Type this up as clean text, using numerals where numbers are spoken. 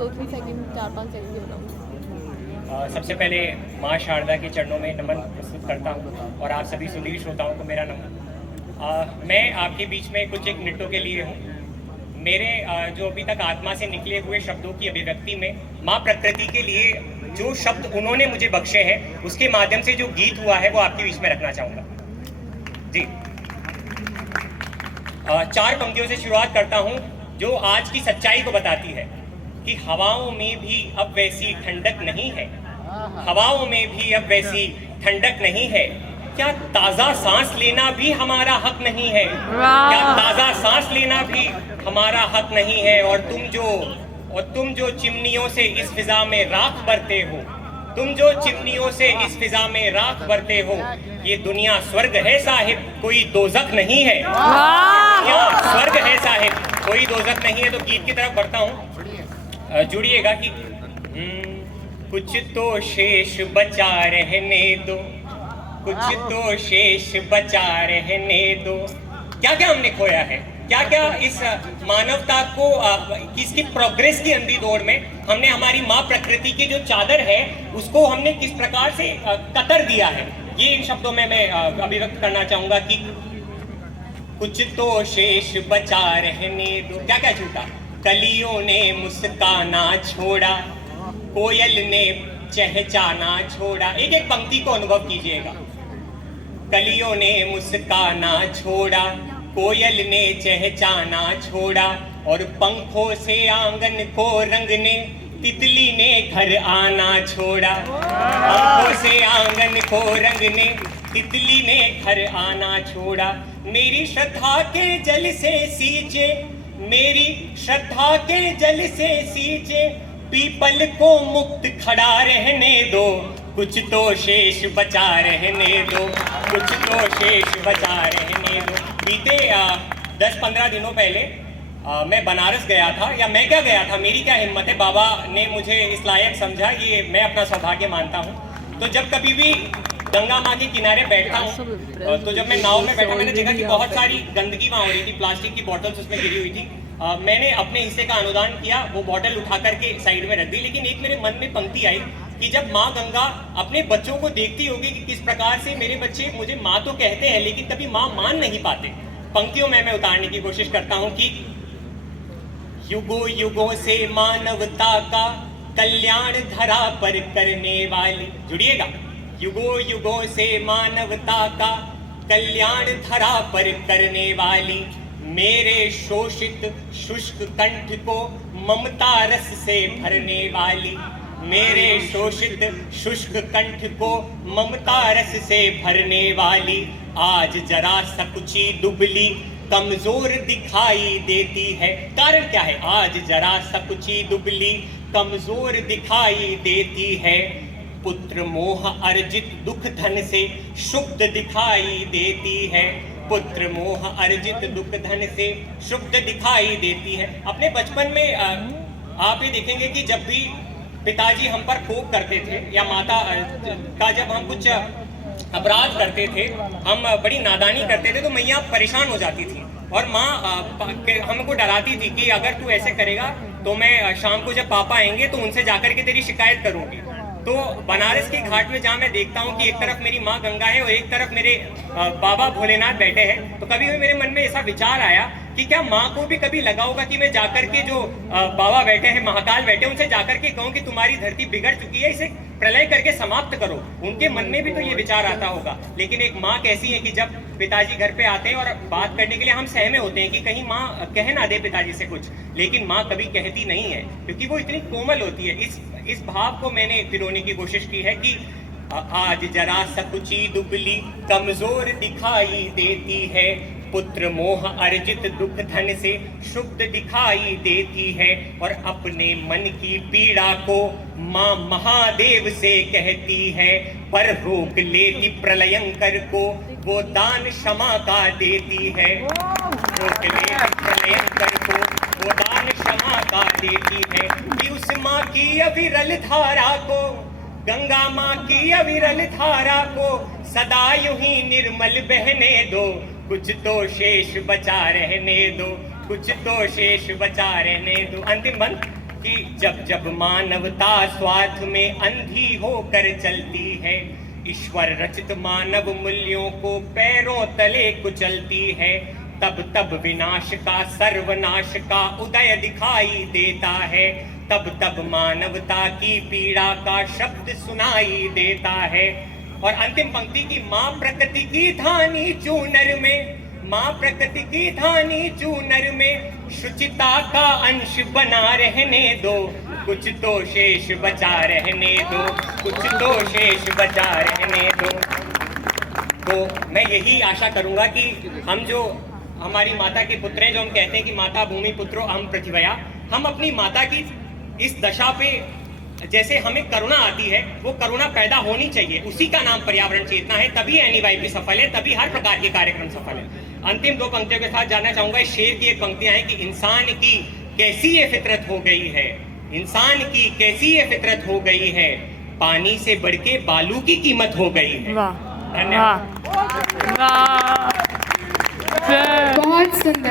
2-3 second 4-5 second की बनाऊंगी। सबसे पहले माँ शारदा के चरणों में नमन प्रस्तुत करता हूँ और आप सभी सुधीर श्रोताओं को मेरा नमन। मैं आपके बीच में कुछ एक मिनटों के लिए हूँ। मेरे जो अभी तक आत्मा से निकले हुए शब्दों की अभिव्यक्ति में माँ प्रकृति के लिए जो शब्द उन्होंने मुझे बख्शे हैं उसके माध्यम से जो गीत हुआ है वो आपके बीच में रखना चाहूँगा जी। 4 पंक्तियों से शुरुआत करता हूँ जो आज की सच्चाई को बताती है कि हवाओं में भी अब वैसी ठंडक नहीं है, हवाओं में भी अब वैसी ठंडक नहीं है। क्या ताज़ा सांस लेना भी हमारा हक नहीं है? क्या ताज़ा सांस लेना भी हमारा हक नहीं है? और तुम जो चिमनियों से इस फिजा में राख बरते हो, तुम जो चिमनियों से इस फिजा में राख बरते हो, ये दुनिया स्वर्ग है साहिब, कोई दोजख नहीं है। दुनिया स्वर्ग है साहिब, कोई दोजख नहीं है। तो गीत की तरफ बढ़ता हूँ, जुड़िएगा कि कुछ तो शेष बचा रहने दो, कुछ तो शेष बचा रहने दो। क्या क्या हमने खोया है, क्या क्या इस मानवता को इसकी प्रोग्रेस की अंधी दौड़ में हमने हमारी माँ प्रकृति की जो चादर है उसको हमने किस प्रकार से कतर दिया है, ये इन शब्दों में मैं अभिव्यक्त करना चाहूंगा कि कुछ तो शेष बचा रहने दो। क्या क्या छूटा? कलियों ने मुस्काना छोड़ा, कोयल ने चहचाना छोड़ा। एक एक पंक्ति को अनुभव कीजिएगा। कलियों ने मुस्काना छोड़ा, कोयल ने चहचाना छोड़ा, और पंखों से आंगन को रंगने तितली ने घर आना छोड़ा। पंखों से आंगन को रंगने तितली ने घर आना छोड़ा। मेरी श्रद्धा के जल से सींचे, मेरी श्रद्धा के जल से सींचे, पीपल को मुक्त खड़ा रहने दो, कुछ तो शेष बचा रहने दो, कुछ तो शेष बचा रहने दो। बीते 10-15 दिनों पहले मैं बनारस गया था, या मैं क्या गया था, मेरी क्या हिम्मत है, बाबा ने मुझे इस लायक समझा, ये मैं अपना सौभाग्य मानता हूँ। तो जब कभी भी गंगा माँ के किनारे बैठा हूँ, तो जब मैं नाव में बैठा मैंने देखा कि बहुत सारी गंदगी वहाँ हो रही थी, प्लास्टिक की बॉटल्स उसमें गिरी हुई थी। मैंने अपने हिस्से का अनुदान किया, वो बॉटल उठा करके साइड में रख दी। लेकिन एक मेरे मन में पंक्ति आई कि जब माँ गंगा अपने बच्चों को देखती होगी कि किस प्रकार से मेरे बच्चे मुझे माँ तो कहते हैं लेकिन कभी माँ मान नहीं पाते, पंक्तियों में मैं उतारने की कोशिश करता हूँ कि युगों युगों से मानवता का कल्याण धरा पर करने वाली, जुड़िएगा, युगों युगों से मानवता का कल्याण धरा पर करने वाली, मेरे शोषित शुष्क कंठ को ममता रस से भरने वाली, मेरे शोषित शुष्क कंठ को ममता रस से भरने वाली, आज जरा सकुची दुबली कमजोर दिखाई देती है। कारण क्या है? आज जरा सकुची दुबली कमजोर दिखाई देती है, पुत्र मोह अर्जित दुख धन से शुद्ध दिखाई देती है, पुत्र मोह अर्जित दुख धन से शुद्ध दिखाई देती है। अपने बचपन में आप ये देखेंगे कि जब भी पिताजी हम पर कोप करते थे या माता का जब हम कुछ अपराध करते थे, हम बड़ी नादानी करते थे, तो मैया परेशान हो जाती थी और माँ हमको डराती थी कि अगर तू ऐसे करेगा तो मैं शाम को जब पापा आएंगे तो उनसे जाकर के तेरी शिकायत करूंगी। तो बनारस के घाट में जहाँ मैं देखता हूँ कि एक तरफ मेरी माँ गंगा है और एक तरफ मेरे बाबा भोलेनाथ बैठे हैं, तो कभी भी मेरे मन में ऐसा विचार आया कि क्या माँ को भी कभी लगा होगा कि मैं जाकर के जो बाबा बैठे हैं, महाकाल बैठे हैं, उनसे जाकर के कहूँ कि तुम्हारी धरती बिगड़ चुकी है, इसे प्रलय करके समाप्त करो। उनके मन में भी तो ये विचार आता होगा। लेकिन एक माँ कैसी है कि जब पिताजी घर पे आते हैं और बात करने के लिए हम सहमे होते हैं कि कहीं माँ कह ना दे पिताजी से कुछ, लेकिन माँ कभी कहती नहीं है क्योंकि वो इतनी कोमल होती है। इस भाव को मैंने पिरोने की कोशिश की है कि आज जरा सकुची दुबली कमजोर दिखाई देती है, पुत्र मोह अर्जित दुख धन से शुद्ध दिखाई देती है, और अपने मन की पीड़ा को माँ महादेव से कहती है, पर रोक लेती प्रलयंकर को वो दान क्षमा का देती है, रोक लेती प्रलयंकर को वो दान क्षमा का देती है, कि उस माँ की अविरल धारा को, गंगा माँ की अविरल धारा को सदा यूं ही निर्मल बहने दो, कुछ तो शेष बचा रहने दो, कुछ तो शेष बचा रहने दो। अंतिम बंद, कि जब जब मानवता स्वार्थ में अंधी होकर चलती है, ईश्वर रचित मानव मूल्यों को पैरों तले कुचलती है, तब तब विनाश का सर्वनाश का उदय दिखाई देता है, तब तब मानवता की पीड़ा का शब्द सुनाई देता है। और अंतिम पंक्ति की माँ प्रकृति की धानी चूनर में, माँ प्रकृति की धानी चूनर में शुचिता का अंश बना रहने दो, कुछ तो शेष बचा रहने दो, कुछ तो शेष बचा रहने दो। तो मैं यही आशा करूंगा कि हम जो हमारी माता के पुत्र हैं, जो हम कहते हैं कि माता भूमि पुत्रो अहम पृथिव्या, हम अपनी माता की इस दशा पे जैसे हमें करुणा आती है, वो करुणा पैदा होनी चाहिए, उसी का नाम पर्यावरण चेतना है, तभी एनईवाईपी सफल है, तभी हर प्रकार के कार्यक्रम सफल है। अंतिम दो पंक्तियों के साथ जानना चाहूंगा, इस शेर की एक पंक्तियां हैं कि इंसान की कैसी ये फितरत हो गई है, इंसान की कैसी ये फितरत हो गई है, पानी से बढ़ के बालू की कीमत हो गई है। वाह धन्यवाद। वाह